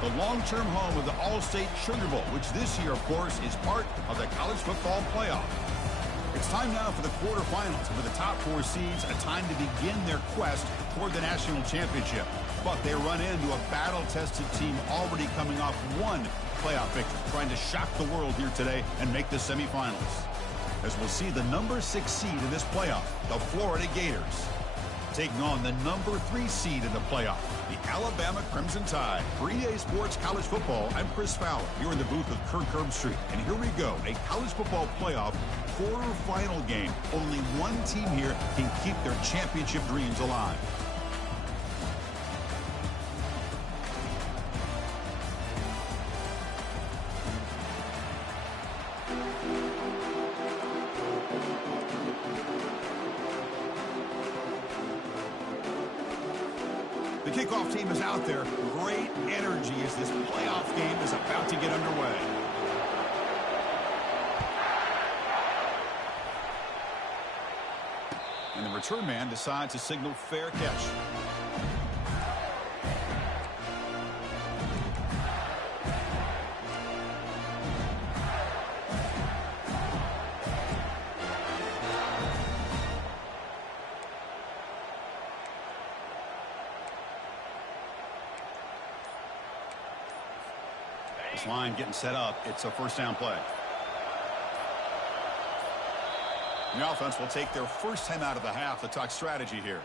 the long-term home of the All-State Sugar Bowl, which this year, of course, is part of the college football playoff. It's time now for the quarterfinals, and for the top 4 seeds, a time to begin their quest toward the national championship. But they run into a battle-tested team already coming off one playoff victory, trying to shock the world here today and make the semifinals. As we'll see the number 6 seed in this playoff, the Florida Gators, taking on the number 3 seed in the playoff, the Alabama Crimson Tide. For EA Sports College Football, I'm Chris Fowler. You're in the booth with Kirk Herbstreit. And here we go, a college football playoff quarterfinal game. Only one team here can keep their championship dreams alive. The kickoff team is out there. Great energy as this playoff game is about to get underway. And the return man decides to signal fair catch. This line getting set up. It's a first down play. The offense will take their first time out of the half to talk strategy here.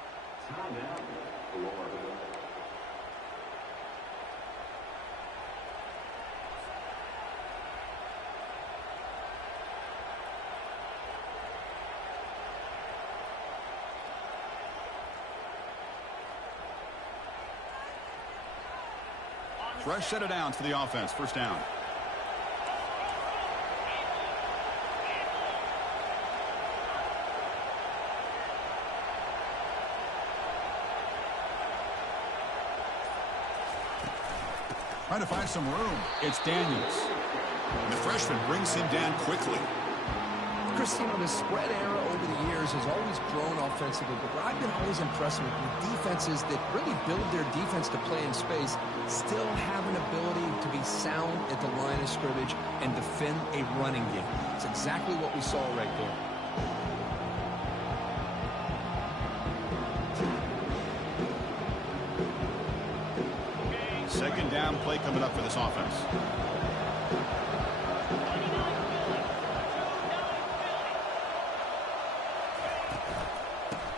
Fresh set of downs for the offense. First down. Trying to find some room. It's Daniels. And the freshman brings him down quickly. Chris, you know, the spread era over the years has always grown offensively, but what I've been always impressed with defenses that really build their defense to play in space still have an ability to be sound at the line of scrimmage and defend a running game. It's exactly what we saw right there. Second down play coming up for this offense.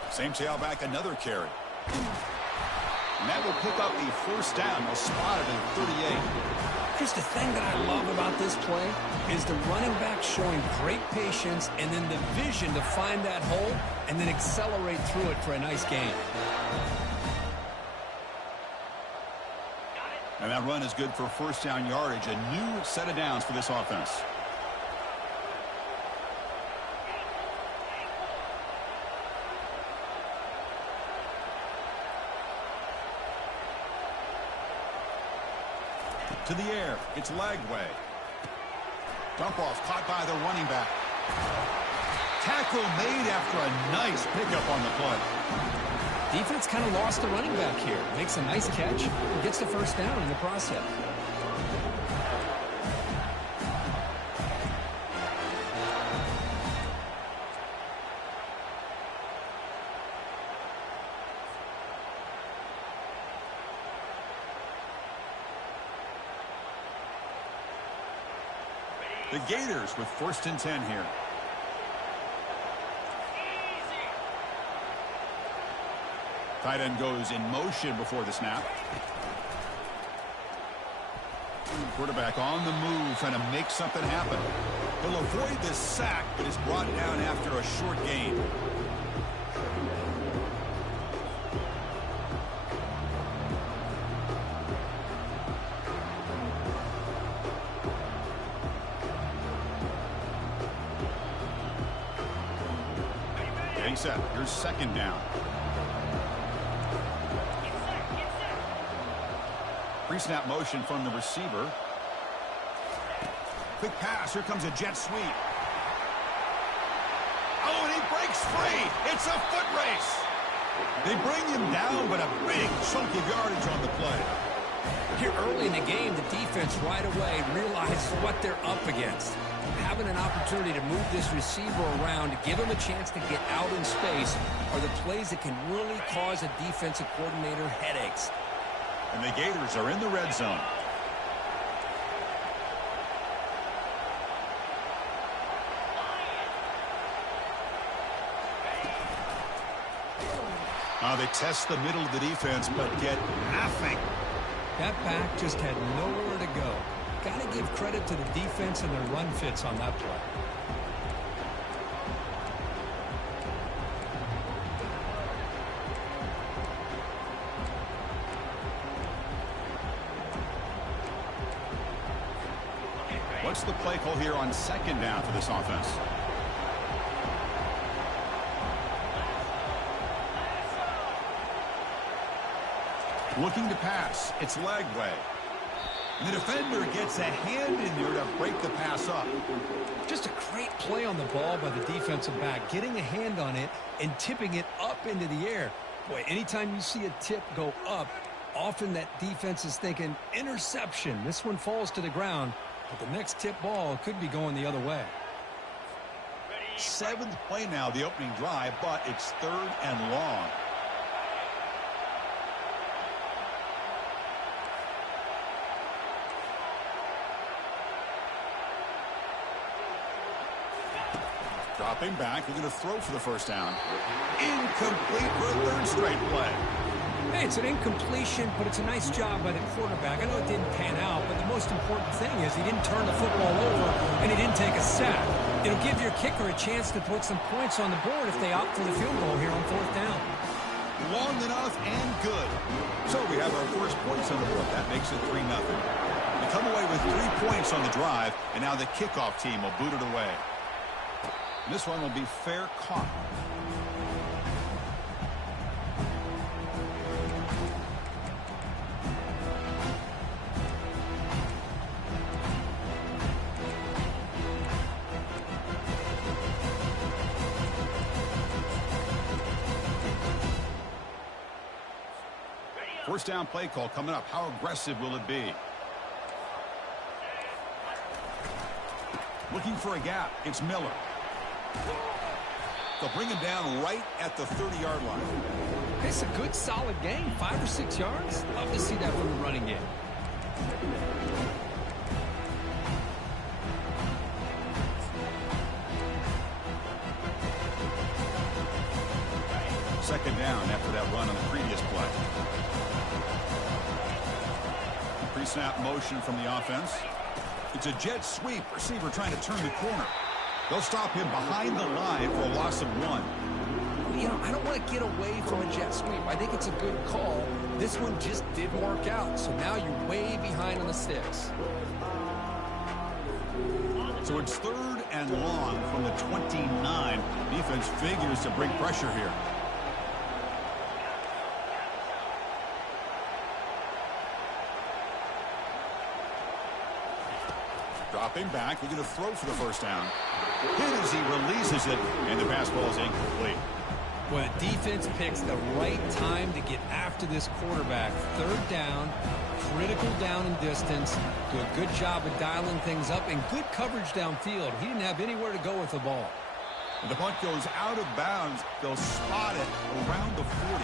Same tailback, another carry. And that will pick up the first down. They'll spot it at 38. Chris, the thing that I love about this play is the running back showing great patience and then the vision to find that hole and then accelerate through it for a nice gain. And that run is good for first down yardage. A new set of downs for this offense. To the air. It's Lagway. Dump off caught by the running back. Tackle made after a nice pickup on the play. Defense kind of lost the running back here. Makes a nice catch and gets the first down in the process. The Gators with first and 10 here. Tight end goes in motion before the snap. Quarterback on the move, trying to make something happen. He'll avoid the sack, but is brought down after a short gain. Getting set. Here's second down. Pre-snap motion from the receiver. Quick pass. Here comes a jet sweep. Oh, and he breaks free. It's a foot race. They bring him down, but a big chunk of yardage on the play. Here early in the game, the defense right away realizes what they're up against. Having an opportunity to move this receiver around, to give him a chance to get out in space, are the plays that can really cause a defensive coordinator headaches. And the Gators are in the red zone. They test the middle of the defense, but get nothing. That back just had nowhere to go. Got to give credit to the defense and their run fits on that play. What's the play call here on second down for this offense? Looking to pass. It's leg way. The defender gets a hand in there to break the pass up. Just a great play on the ball by the defensive back, getting a hand on it and tipping it up into the air. Boy, anytime you see a tip go up, often that defense is thinking interception. This one falls to the ground, but the next tip ball could be going the other way. 7th play now, the opening drive, but it's 3rd and long. Dropping back, we're going to throw for the first down. Incomplete for a 3rd straight play. Hey, it's an incompletion, but it's a nice job by the quarterback. I know it didn't pan out, but the most important thing is he didn't turn the football over and he didn't take a sack. It'll give your kicker a chance to put some points on the board if they opt for the field goal here on 4th down. Long enough and good. So we have our first points on the board. That makes it 3-0. We come away with 3 points on the drive, and now the kickoff team will boot it away. This one will be fair caught. First down play call coming up. How aggressive will it be? Looking for a gap. It's Miller. They'll bring him down right at the 30-yard line. It's a good, solid gain. 5 or 6 yards. Love to see that from the running game. Second down after that run on the previous play. Pre-snap motion from the offense. It's a jet sweep. Receiver trying to turn the corner. They'll stop him behind the line for a loss of 1. You know, I don't want to get away from a jet sweep. I think it's a good call. This one just didn't work out, so now you're way behind on the sticks. So it's 3rd and long from the 29. Defense figures to bring pressure here. Dropping back, we're going to throw for the first down. Hit as he releases it, and the pass ball is incomplete. Well, defense picks the right time to get after this quarterback. 3rd down, critical down and distance. Do a good job of dialing things up and good coverage downfield. He didn't have anywhere to go with the ball. And the punt goes out of bounds. They'll spot it around the 40.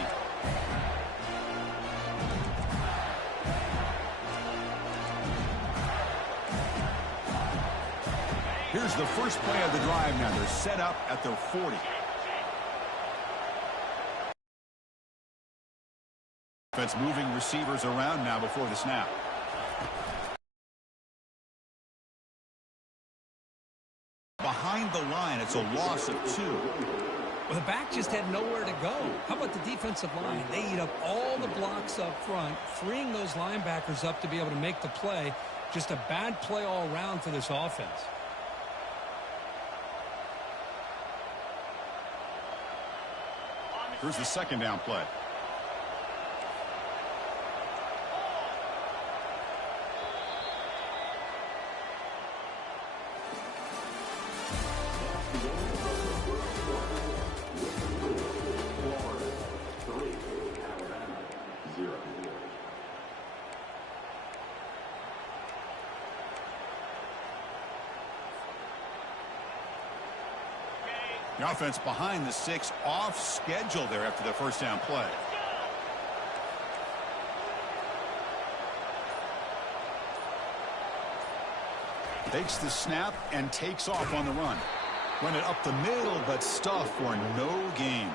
Here's the first play of the drive now. They're set up at their 40. Defense moving receivers around now before the snap. Behind the line, it's a loss of 2. Well, the back just had nowhere to go. How about the defensive line? They eat up all the blocks up front, freeing those linebackers up to be able to make the play. Just a bad play all around for this offense. Here's the second down play. The offense behind the 6, off schedule there after the first down play. Takes the snap and takes off on the run. Run it up the middle, but stuff for no gain.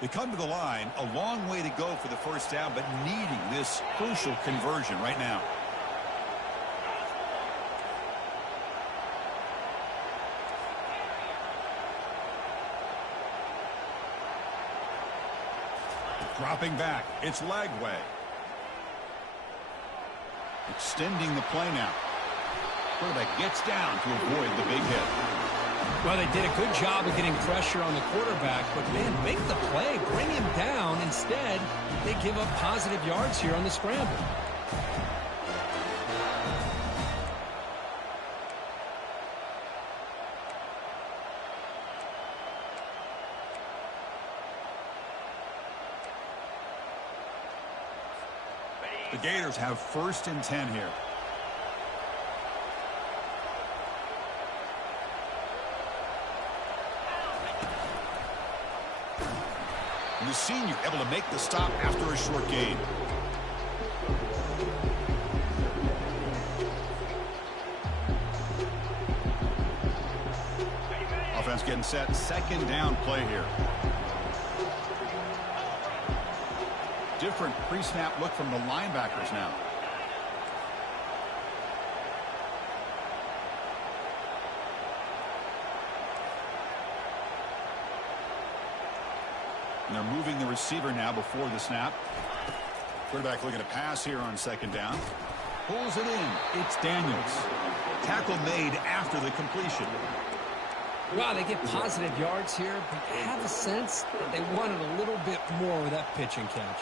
They come to the line, a long way to go for the first down, but needing this crucial conversion right now. Dropping back, it's Lagway. Extending the play now. Quarterback gets down to avoid the big hit. Well, they did a good job of getting pressure on the quarterback, but, man, make the play. Bring him down. Instead, they give up positive yards here on the scramble. The Gators have 1st and 10 here. And the senior able to make the stop after a short gain. Offense getting set. 2nd down play here. Different pre-snap look from the linebackers now. And they're moving the receiver now before the snap. Quarterback looking to pass here on 2nd down. Pulls it in. It's Daniels. Tackle made after the completion. Wow, they get positive yards here, but I have a sense that they wanted a little bit more with that pitch and catch.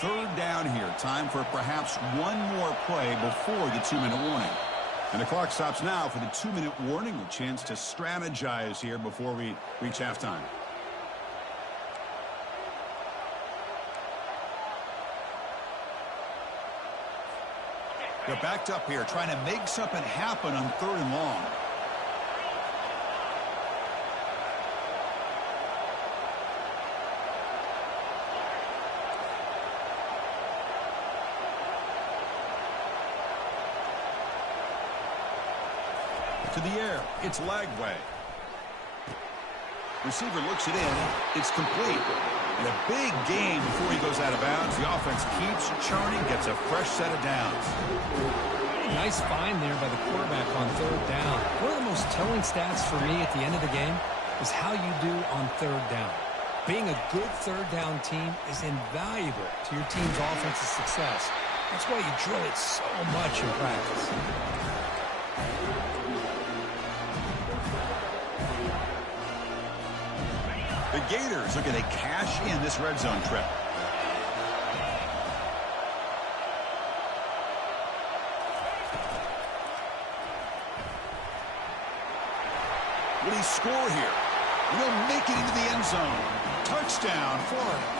Third down here. Time for perhaps one more play before the 2-minute warning. And the clock stops now for the 2-minute warning. A chance to strategize here before we reach halftime. They're backed up here, trying to make something happen on 3rd and long. To the air, it's Lagway. Receiver looks it in. It's complete. And a big gain before he goes out of bounds. The offense keeps churning, gets a fresh set of downs. Nice find there by the quarterback on 3rd down. One of the most telling stats for me at the end of the game is how you do on 3rd down. Being a good 3rd down team is invaluable to your team's offensive success. That's why you drill it so much in practice. The Gators are going to cash in this red zone trip. Will he score here? Will make it into the end zone. Touchdown, Florida.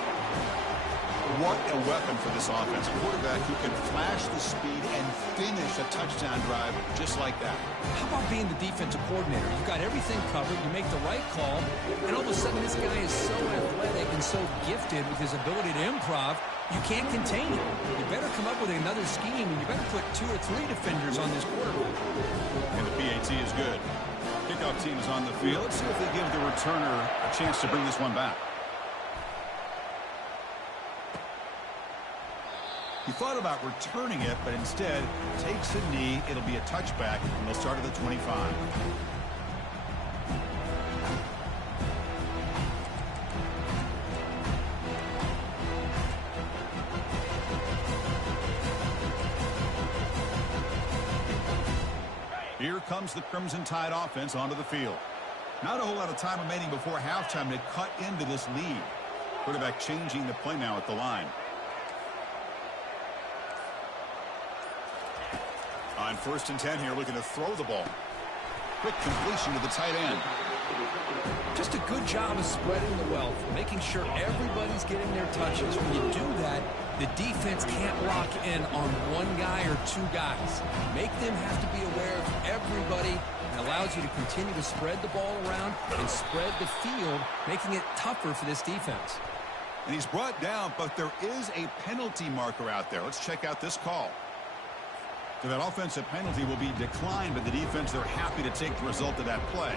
What a weapon for this offense. A quarterback who can flash the speed and finish a touchdown drive just like that. How about being the defensive coordinator? You've got everything covered. You make the right call, and all of a sudden this guy is so athletic and so gifted with his ability to improv, you can't contain him. You better come up with another scheme, and you better put 2 or 3 defenders on this quarterback. And the PAT is good. Kickoff team is on the field. Let's see if they give the returner a chance to bring this one back. He thought about returning it, but instead takes a knee. It'll be a touchback, and they'll start at the 25. Here comes the Crimson Tide offense onto the field. Not a whole lot of time remaining before halftime to cut into this lead. Quarterback changing the play now at the line. On 1st and 10 here, looking to throw the ball. Quick completion to the tight end. Just a good job of spreading the wealth, making sure everybody's getting their touches. When you do that, the defense can't lock in on one guy or two guys. Make them have to be aware of everybody. It allows you to continue to spread the ball around and spread the field, making it tougher for this defense. And he's brought down, but there is a penalty marker out there. Let's check out this call. So that offensive penalty will be declined by the defense. They're happy to take the result of that play.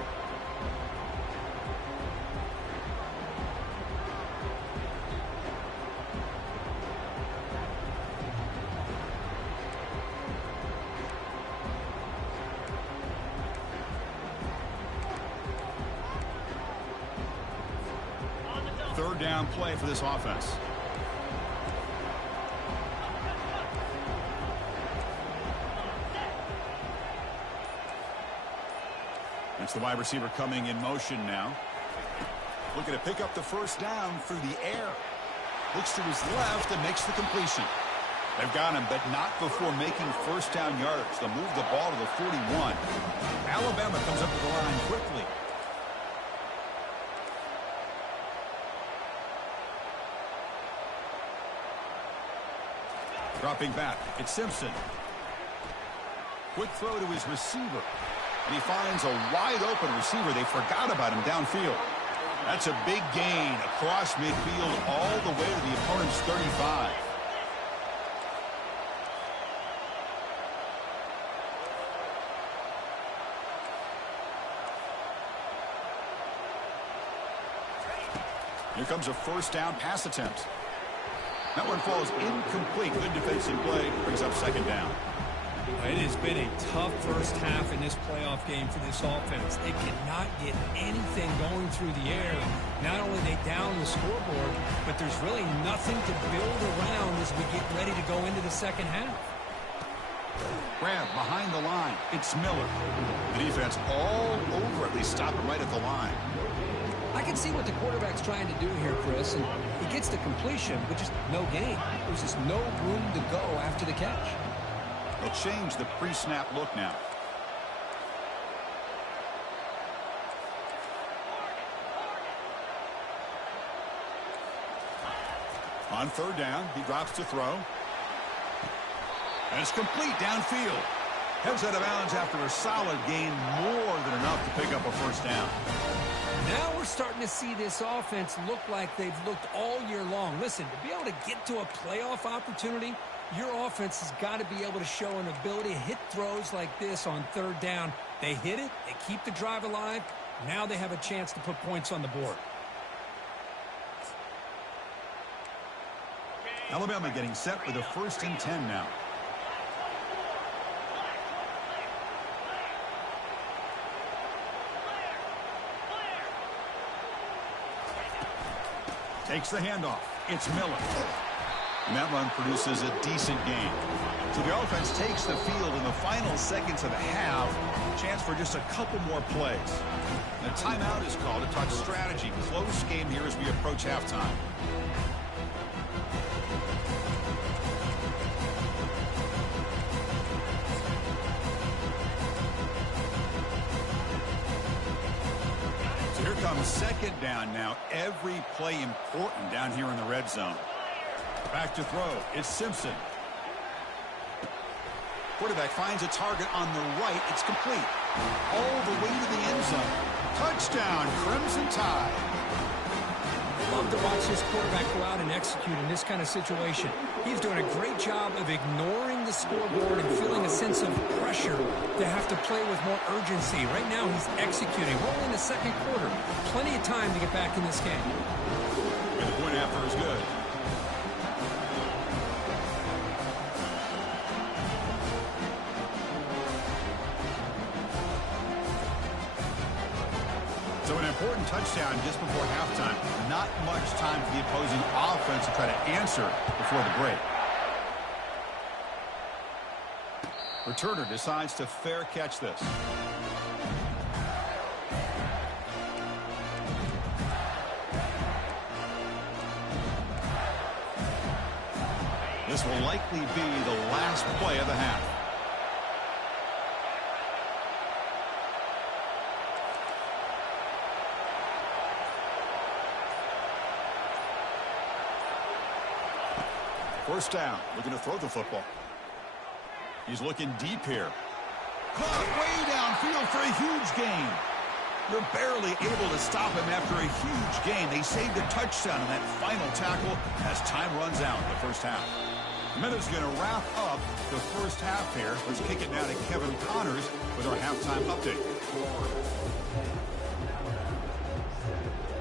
Third down play for this offense. That's the wide receiver coming in motion now. Looking to pick up the first down through the air. Looks to his left and makes the completion. They've got him, but not before making first down yards. They'll move the ball to the 41. Alabama comes up to the line quickly. Dropping back, it's Simpson. Quick throw to his receiver. And he finds a wide-open receiver. They forgot about him downfield. That's a big gain across midfield all the way to the opponent's 35. Here comes a first down pass attempt. That one falls incomplete. Good defensive play. Brings up second down. It has been a tough first half in this playoff game for this offense. They cannot get anything going through the air. Not only they down the scoreboard, but there's really nothing to build around as we get ready to go into the second half. Grab behind the line. It's Miller. The defense all over it. They stop him right at the line. I can see what the quarterback's trying to do here, Chris, and he gets the completion, but just no gain. There's just no room to go after the catch. They'll change the pre-snap look now. On third down, he drops to throw. And it's complete downfield. Heads out of bounds after a solid gain, more than enough to pick up a first down. Now we're starting to see this offense look like they've looked all year long. Listen, to be able to get to a playoff opportunity, your offense has got to be able to show an ability to hit throws like this on third down. They hit it, they keep the drive alive. Now they have a chance to put points on the board. Alabama getting set with a 1st and 10 now. Takes the handoff. It's Miller. And that run produces a decent gain. So the offense takes the field in the final seconds of the half. Chance for just a couple more plays. And a timeout is called to talk strategy. Close game here as we approach halftime. Comes second down now. Every play important down here in the red zone. Back to throw. It's Simpson. Quarterback finds a target on the right. It's complete. All the way to the end zone. Touchdown, Crimson Tide. Love to watch this quarterback go out and execute in this kind of situation. He's doing a great job of ignoring the scoreboard and feeling a sense of pressure to have to play with more urgency. Right now he's executing. We're only in the second quarter. Plenty of time to get back in this game. And the point after is good. So an important touchdown just before halftime. Not much time for the opposing offense to try to answer before the break. Returner decides to fair catch this. This will likely be the last play of the half. First down, looking to throw the football. He's looking deep here. Caught way downfield for a huge gain. You're barely able to stop him after a huge gain. They saved a touchdown in that final tackle as time runs out in the first half. The minute's going to wrap up the first half here. Let's kick it now to Kevin Connors with our halftime update.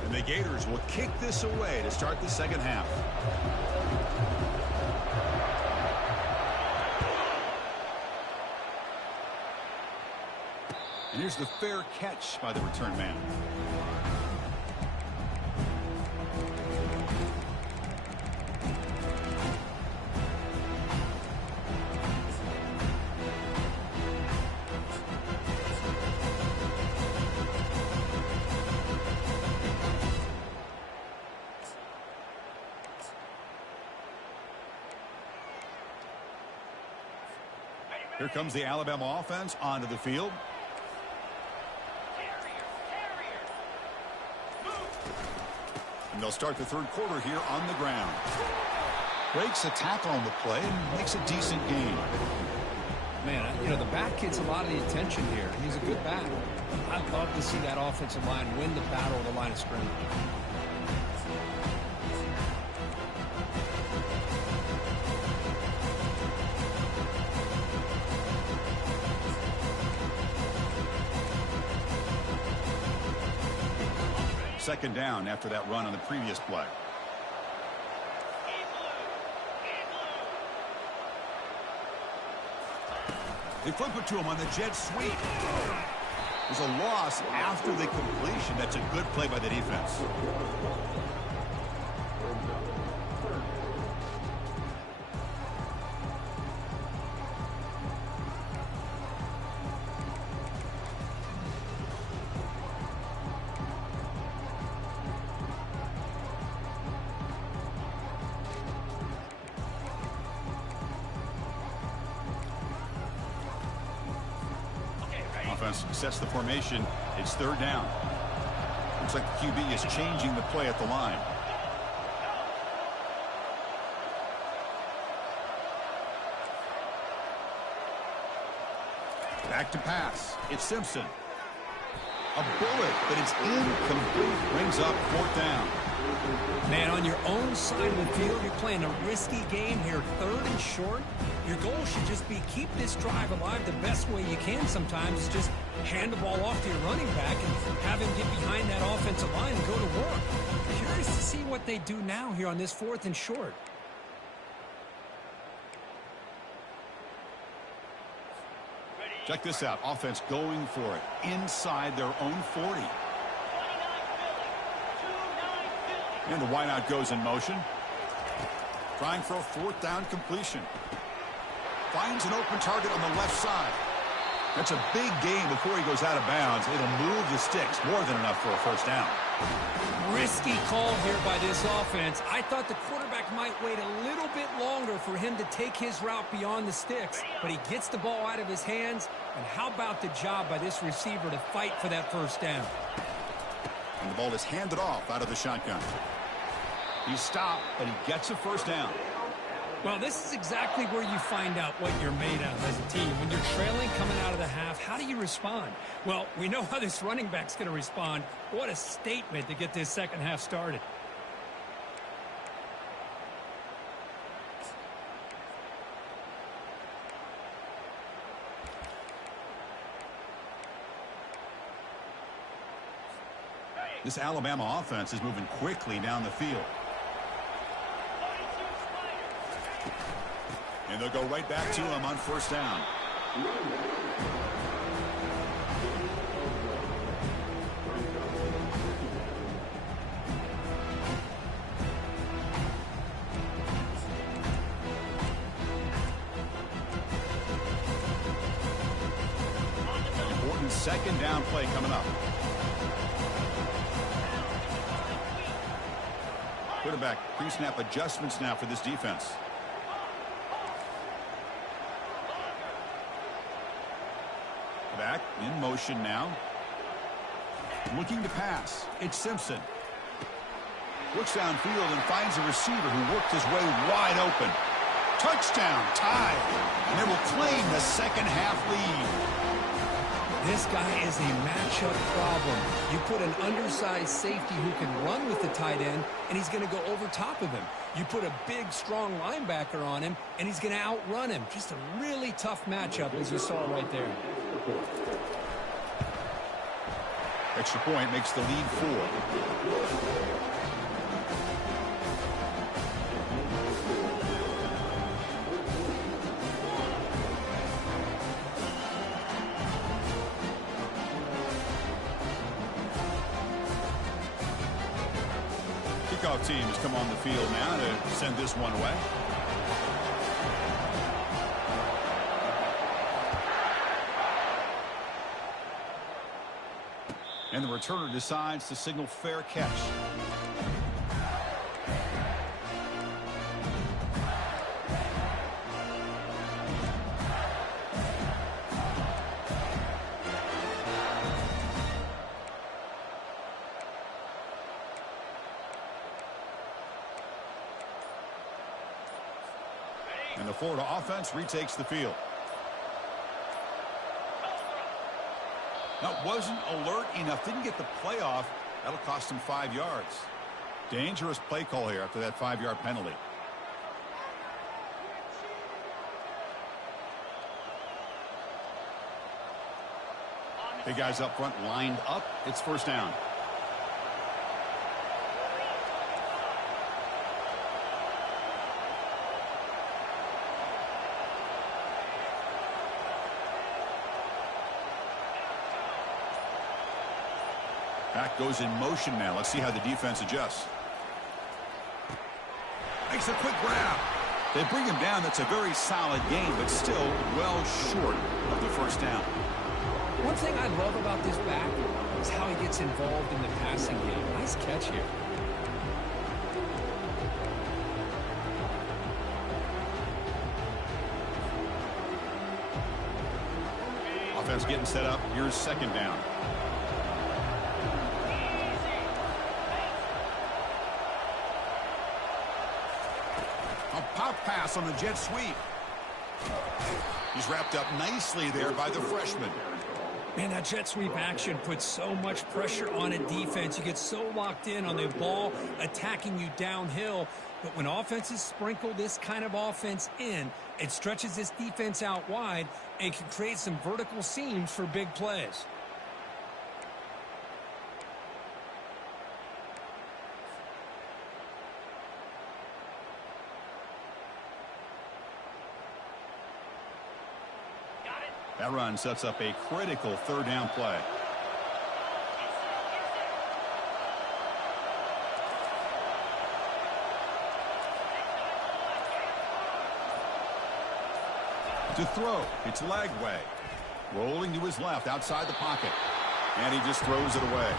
And the Gators will kick this away to start the second half. And here's the fair catch by the return man. Here comes the Alabama offense onto the field. And they'll start the third quarter here on the ground. Breaks a tackle on the play and makes a decent gain. Man, you know, the back gets a lot of the attention here. He's a good back. I'd love to see that offensive line win the battle of the line of scrimmage. Second down after that run on the previous play. They flip it to him on the jet sweep. There's a loss after the completion. That's a good play by the defense. Offense sets the formation. It's third down. Looks like the QB is changing the play at the line. Back to pass. It's Simpson. A bullet, but it's incomplete. Brings up fourth down. Man, on your own side of the field, you're playing a risky game here, third and short. Your goal should just be keep this drive alive the best way you can sometimes. Is just hand the ball off to your running back and have him get behind that offensive line and go to work. Curious to see what they do now here on this fourth and short. Check this out. Offense going for it inside their own 40. And the wideout goes in motion. Trying for a fourth down completion. Finds an open target on the left side. That's a big gain before he goes out of bounds. It'll move the sticks more than enough for a first down. Risky call here by this offense. I thought the quarterback might wait a little bit longer for him to take his route beyond the sticks, but he gets the ball out of his hands. And how about the job by this receiver to fight for that first down? And the ball is handed off out of the shotgun. He's stopped, but he gets a first down. Well, this is exactly where you find out what you're made of as a team. When you're trailing coming out of the half, how do you respond? Well, we know how this running back's going to respond. What a statement to get this second half started. This Alabama offense is moving quickly down the field. And they'll go right back to him on first down. Important second down play coming up. Quarterback pre-snap adjustments now for this defense. Back in motion now. Looking to pass. It's Simpson. Looks downfield and finds a receiver who worked his way wide open. Touchdown, tied. And they will claim the second-half lead. This guy is a matchup problem. You put an undersized safety who can run with the tight end, and he's going to go over top of him. You put a big, strong linebacker on him, and he's going to outrun him. Just a really tough matchup, as you saw right there. Extra point makes the lead 4. Kickoff team has come on the field now to send this one away. And the returner decides to signal fair catch. And the Florida offense retakes the field. That wasn't alert enough. Didn't get the play off. That'll cost him 5 yards. Dangerous play call here after that 5-yard penalty. Big guys up front lined up. It's first down. Back goes in motion now. Let's see how the defense adjusts. Makes a quick grab. They bring him down. That's a very solid game, but still well short of the first down. One thing I love about this back is how he gets involved in the passing game. Nice catch here. Offense getting set up. Here's second down. Pop pass on the jet sweep. He's wrapped up nicely there by the freshman. Man, that jet sweep action puts so much pressure on a defense. You get so locked in on the ball attacking you downhill. But when offenses sprinkle this kind of offense in, it stretches this defense out wide and can create some vertical seams for big plays. That run sets up a critical third down play. To throw, it's Lagway. Rolling to his left outside the pocket. And he just throws it away.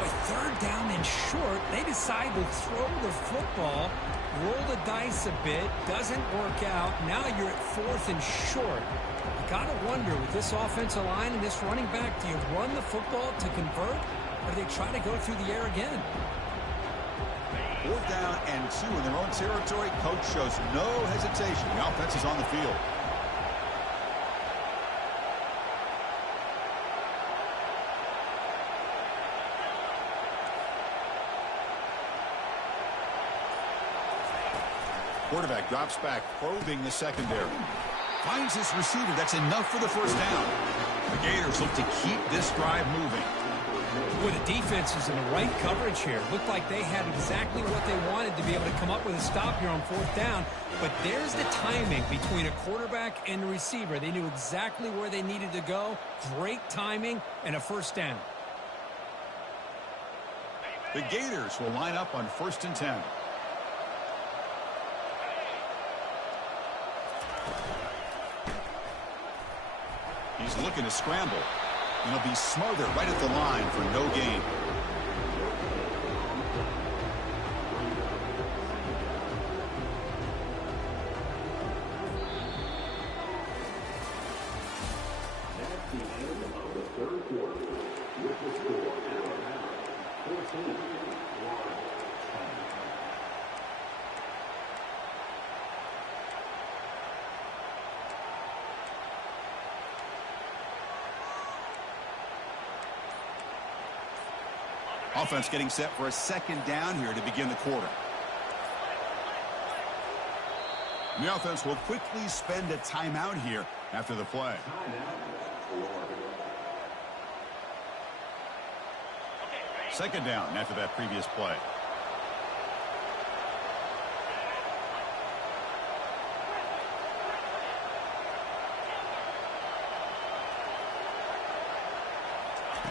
Boy, third down and short. They decide to throw the football, roll the dice a bit, doesn't work out. Now you're at fourth and short. Got to wonder, with this offensive line and this running back, do you run the football to convert, or do they try to go through the air again? 4th down and 2 in their own territory. Coach shows no hesitation. The offense is on the field. Quarterback drops back, probing the secondary. Finds his receiver. That's enough for the first down. The Gators look to keep this drive moving. Boy, the defense is in the right coverage here. Looked like they had exactly what they wanted to be able to come up with a stop here on 4th down. But there's the timing between a quarterback and the receiver. They knew exactly where they needed to go. Great timing and a first down. The Gators will line up on 1st and 10. He's looking to scramble. And he'll be smothered right at the line for no gain. That's the end of the third quarter. With the score at our half, 14-10. 4 Offense getting set for a second down here to begin the quarter. The offense will quickly spend a timeout here after the play. Second down after that previous play.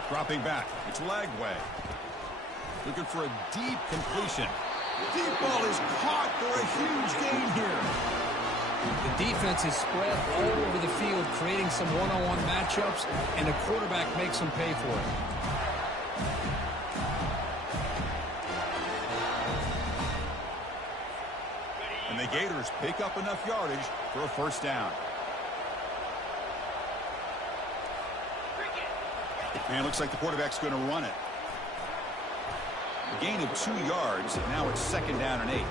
Dropping back. It's Lagway. Looking for a deep completion. Deep ball is caught for a huge gain here. The defense is spread all over the field, creating some one-on-one matchups, and the quarterback makes them pay for it. And the Gators pick up enough yardage for a first down. And it looks like the quarterback's going to run it. A gain of 2 yards. Now it's second down and 8.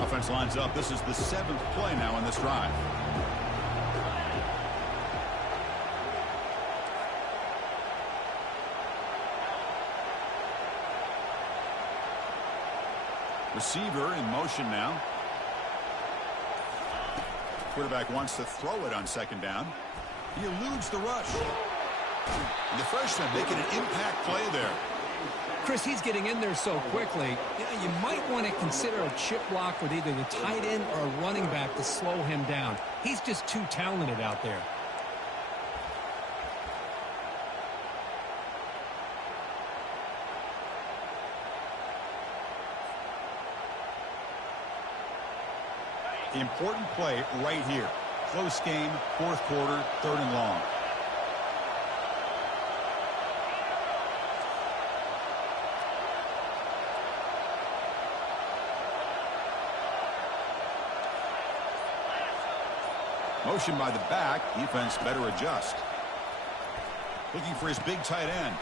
Offense lines up. This is the 7th play now in this drive. Receiver in motion now. Quarterback wants to throw it on second down. He eludes the rush. And the freshman making an impact play there. Chris, he's getting in there so quickly. You might want to consider a chip block with either the tight end or a running back to slow him down. He's just too talented out there. Important play right here. Close game, 4th quarter, 3rd and long. Motion by the back. Defense better adjust. Looking for his big tight end.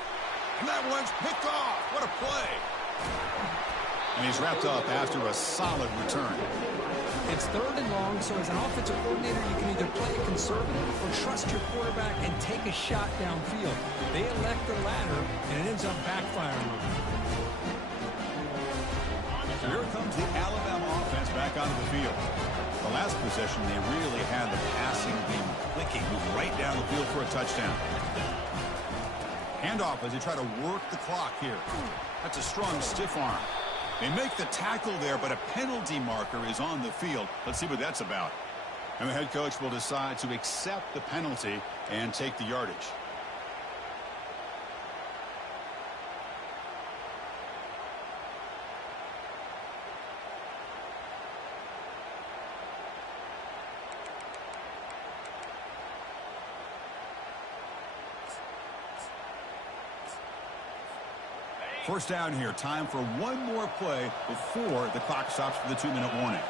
And that one's picked off. What a play. And he's wrapped up after a solid return. It's 3rd and long, so as an offensive coordinator, you can either play conservative or trust your quarterback and take a shot downfield. They elect the latter, and it ends up backfiring. So here comes the Alabama offense back onto the field. The last possession, they really had the passing game clicking, moving right down the field for a touchdown. Handoff as they try to work the clock here. That's a strong stiff arm. They make the tackle there, but a penalty marker is on the field. Let's see what that's about. And the head coach will decide to accept the penalty and take the yardage. First down here. Time for one more play before the clock stops for the 2-minute warning.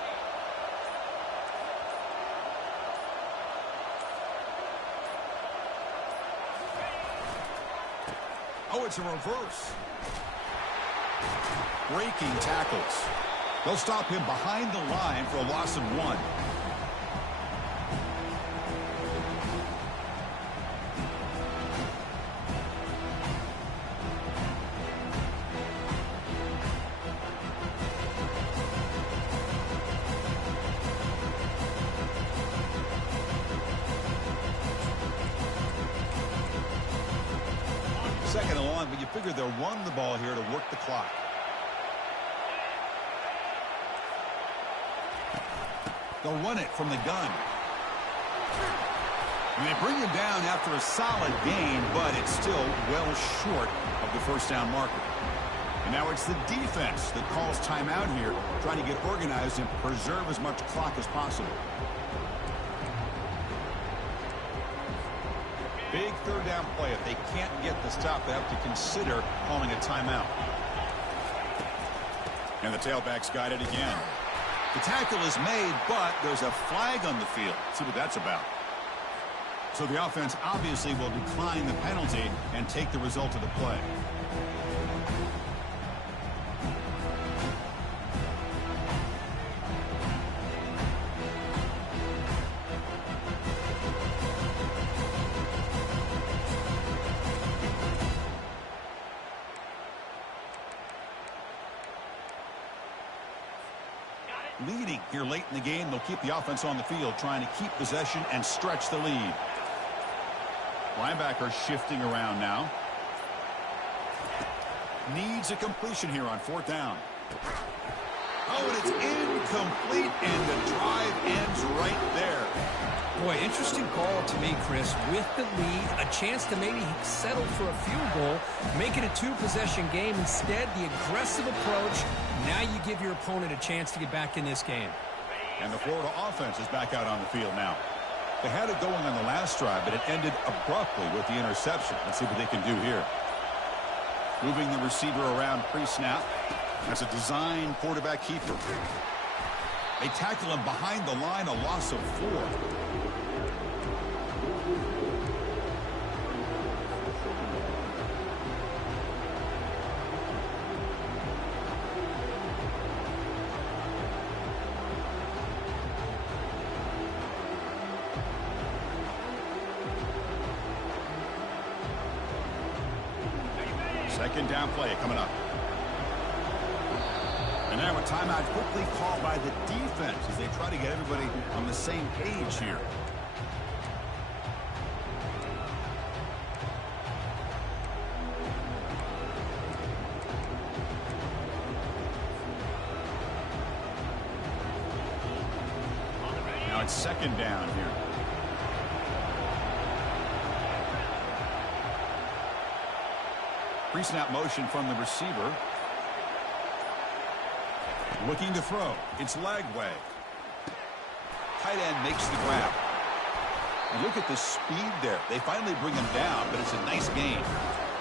Oh, it's a reverse. Breaking tackles. They'll stop him behind the line for a loss of 1. Second and long, but you figure they'll run the ball here to work the clock. They'll run it from the gun. And they bring him down after a solid gain, but it's still well short of the first down marker. And now it's the defense that calls timeout here, trying to get organized and preserve as much clock as possible. Big third down play. If they can't get the stop, they have to consider calling a timeout. And the tailback's got it again. The tackle is made, but there's a flag on the field. Let's see what that's about. So the offense obviously will decline the penalty and take the result of the play. Leading here late in the game, they'll keep the offense on the field, trying to keep possession and stretch the lead. Linebacker shifting around now. Needs a completion here on 4th down. Oh, and it's incomplete, and the drive ends right there. Boy, interesting call to me, Chris. With the lead, a chance to maybe settle for a field goal, make it a 2-possession game. Instead, the aggressive approach. Now you give your opponent a chance to get back in this game. And the Florida offense is back out on the field now. They had it going on the last drive, but it ended abruptly with the interception. Let's see what they can do here. Moving the receiver around pre-snap. That's a design quarterback keeper. They tackle him behind the line, a loss of 4. Second down play coming up. And now a timeout quickly called by the defense as they try to get everybody on the same page here. Now it's second down here. Pre-snap motion from the receiver. Looking to throw. It's Lagway. Tight end makes the grab. And look at the speed there. They finally bring him down, but it's a nice gain.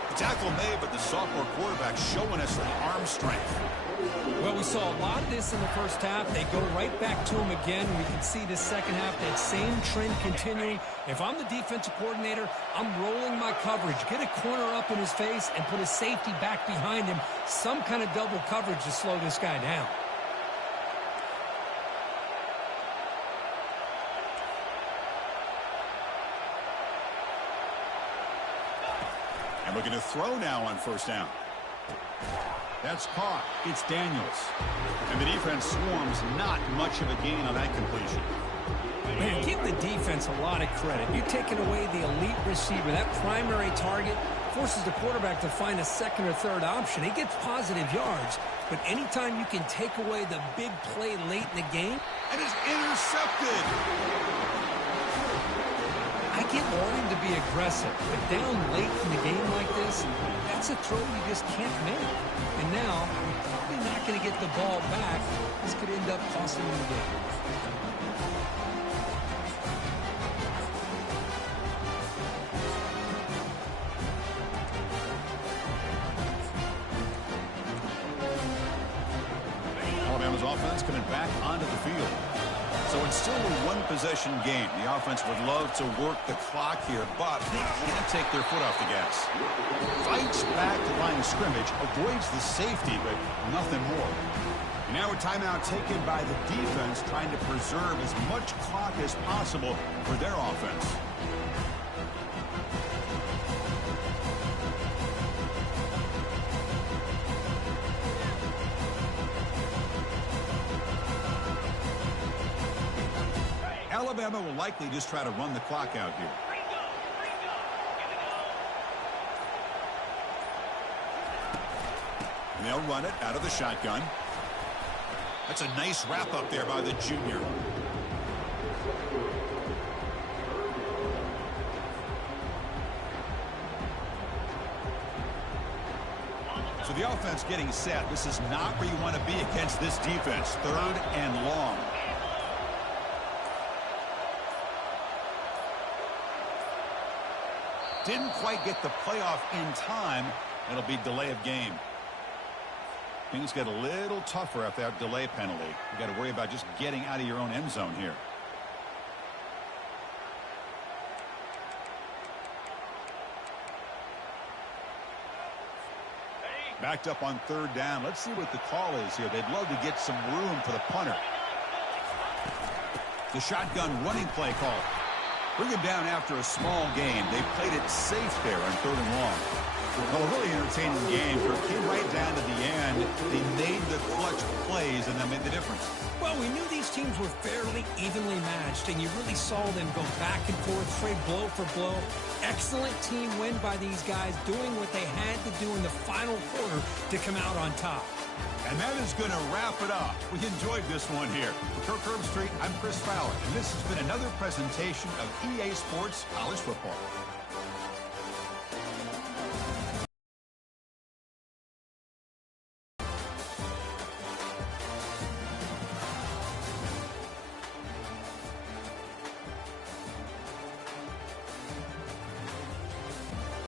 The tackle made, but the sophomore quarterback showing us the arm strength. Well, we saw a lot of this in the first half. They go right back to him again. We can see the second half, that same trend continuing. If I'm the defensive coordinator, I'm rolling my coverage. Get a corner up in his face and put a safety back behind him. Some kind of double coverage to slow this guy down. And looking to throw now on 1st down. That's caught. It's Daniels. And the defense swarms, not much of a gain on that completion. Man, give the defense a lot of credit. You're taking away the elite receiver. That primary target forces the quarterback to find a second or third option. He gets positive yards, but anytime you can take away the big play late in the game. And it's intercepted. I get wanting to be aggressive, but down late in the game like this, that's a throw you just can't make. And now, you're probably not going to get the ball back. This could end up costing you the game. Alabama's offense coming back onto the field. So it's still a one-possession game. The offense would love to work the clock here, but they can't take their foot off the gas. Fights back to line of scrimmage, avoids the safety, but nothing more. And now a timeout taken by the defense, trying to preserve as much clock as possible for their offense. Alabama will likely just try to run the clock out here. And they'll run it out of the shotgun. That's a nice wrap up there by the junior. So the offense getting set. This is not where you want to be against this defense. 3rd and long. Didn't quite get the playoff in time. It'll be delay of game. Things get a little tougher after that delay penalty. You got to worry about just getting out of your own end zone here. Backed up on third down. Let's see what the call is here. They'd love to get some room for the punter. The shotgun running play call. Bring him down after a small gain. They played it safe there on third and long. Well, a really entertaining game. It came right down to the end. They made the clutch plays, and that made the difference. Well, we knew these teams were fairly evenly matched, and you really saw them go back and forth, trade blow for blow. Excellent team win by these guys, doing what they had to do in the final quarter to come out on top. And that is going to wrap it up. We enjoyed this one here. For Kirk Herbstreit, I'm Chris Fowler, and this has been another presentation of EA Sports College Football.